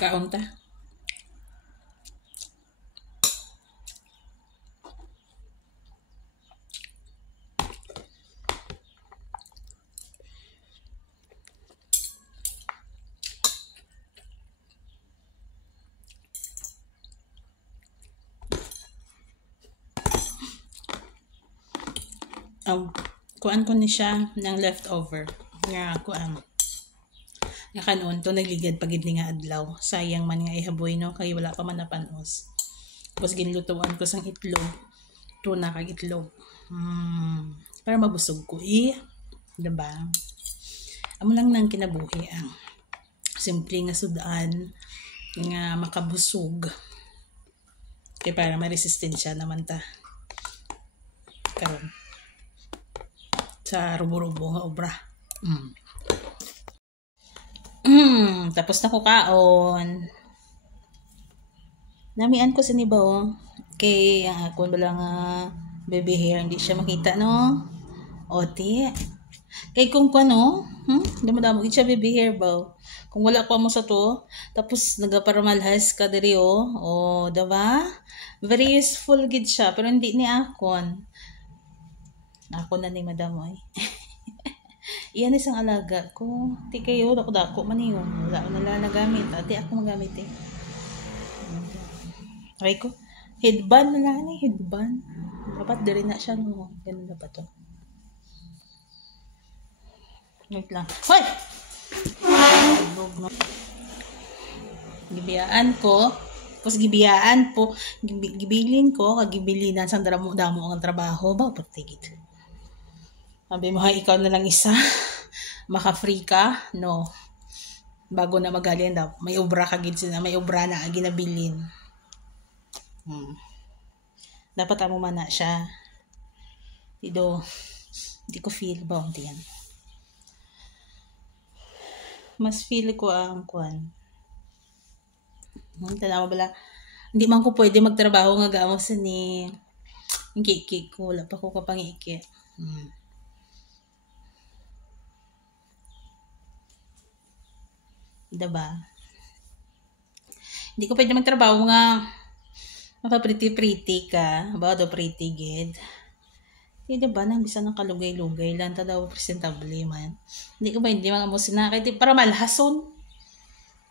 Kaunta. Kuan ko ni siya ng leftover nga kuan nga kanon to nagligad pagid ni nga adlaw, sayang man nga ihaboy no kay wala pa man napanos. Tapos ginlutuan ko sang itlog, tuna kag itlog, para mabusog ko diba? Amo lang nang kinabuhi ang simple nga sudan nga makabusog kay para maresistensya naman ta karon sa rubo-rubo nga obra. Tapos na ko kaon. Namian ko sa nibaw. Kay ang akon bala nga baby hair hindi siya makita no. Oti. Kay kung kuno, damo-damo gid siya baby hair ba. Kung wala pa mo sa to, tapos nagaparmalhas ka diri diba? Very useful gid siya pero hindi ni akon. Ako na ni madam ay. Iyan isang alaga ko. Ti kayo dako man yun. Wala ko nalagamit. Ati ako magamit Okay ko. Headband na lang headband. Dapat diri na siya no. Ganun dapat to. Wait lang. Hoy! Gibiyaan ko. Tapos gibiyaan po. Gibilin ko. Kagibilinan sang damo ang trabaho. Ba? Patigit. Sabi mo, ikaw na lang isa. Maka-free ka? No. Bago na magalin daw. May obra ka gid sila. May obra na ginabilin. Dapat amo man na siya. Hindi ko feel ba yan. Mas feel ko ang kuan. Tanawa bala. Hindi man ko pwede magtrabaho nga gamo sa ni kiki ko. Wala pa ko kapangiki. Diba? Hindi ko pwede magtrabaho nga mapa-pretty ka. Ba do pretty gid. Diba nang bisa ng kalugay-lugay lang ta daw presentable man. Hindi ko ba hindi mga mo sinakit para malhason.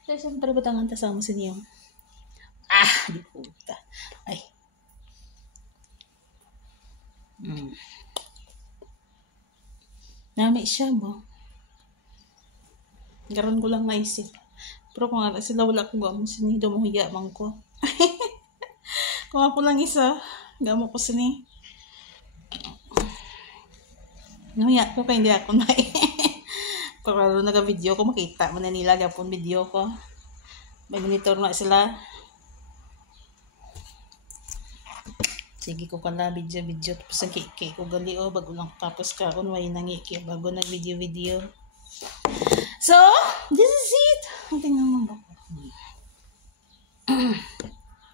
So siyempre batangan ta sa mo sinyo. Di puta. Ay. Nami siya ba? Garon ko lang naisip. Pero kung nga sila wala ko gamo sini, dumuhiya man ko. Kung ako lang isa, gamo ko sini. Nahiya ko kaya hindi ako na Pero naka-video ko, makita mo na nila gapon video ko. May monitor na sila. Sige ko kala video. Tapos ang kiki ko gali bago lang tapos karon way nangiki bago nag-video. So, this is it. Tingnan mo ba?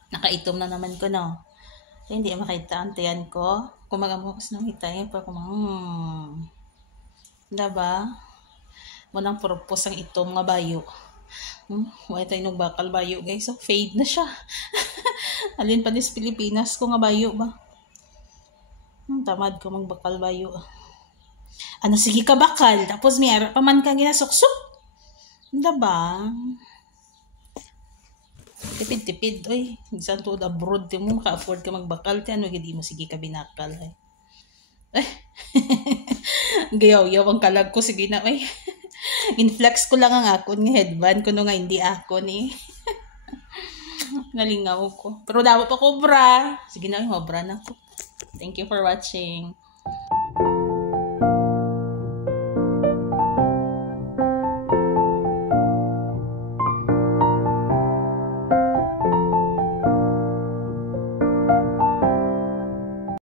Nakaitom na naman ko, no? Kaya hindi makita ang tiyan ko. Kumagamukas ng hitayin pa diba? Walang purpose ang itom nga bayo. Wala tayo nung bakal bayo, guys. So, fade na siya. Alin pa dis Pilipinas ko nga bayo ba? Tamad ko magbakal bayo. Sige ka bakal. Tapos may ara pa man ka ginasuksok. Diba? Tipid. Oy, isang tuod abroad ti mo. Ka-afford ka magbakal. Hindi mo sige ka binakal. Gayaw-yaw ang kalag ko. Sige na. Inflex ko lang ang akon nga headband. Kuno nga hindi akon Nalingaw ko. Pero dapat pa kobra. Sige na, obra na ko. Thank you for watching.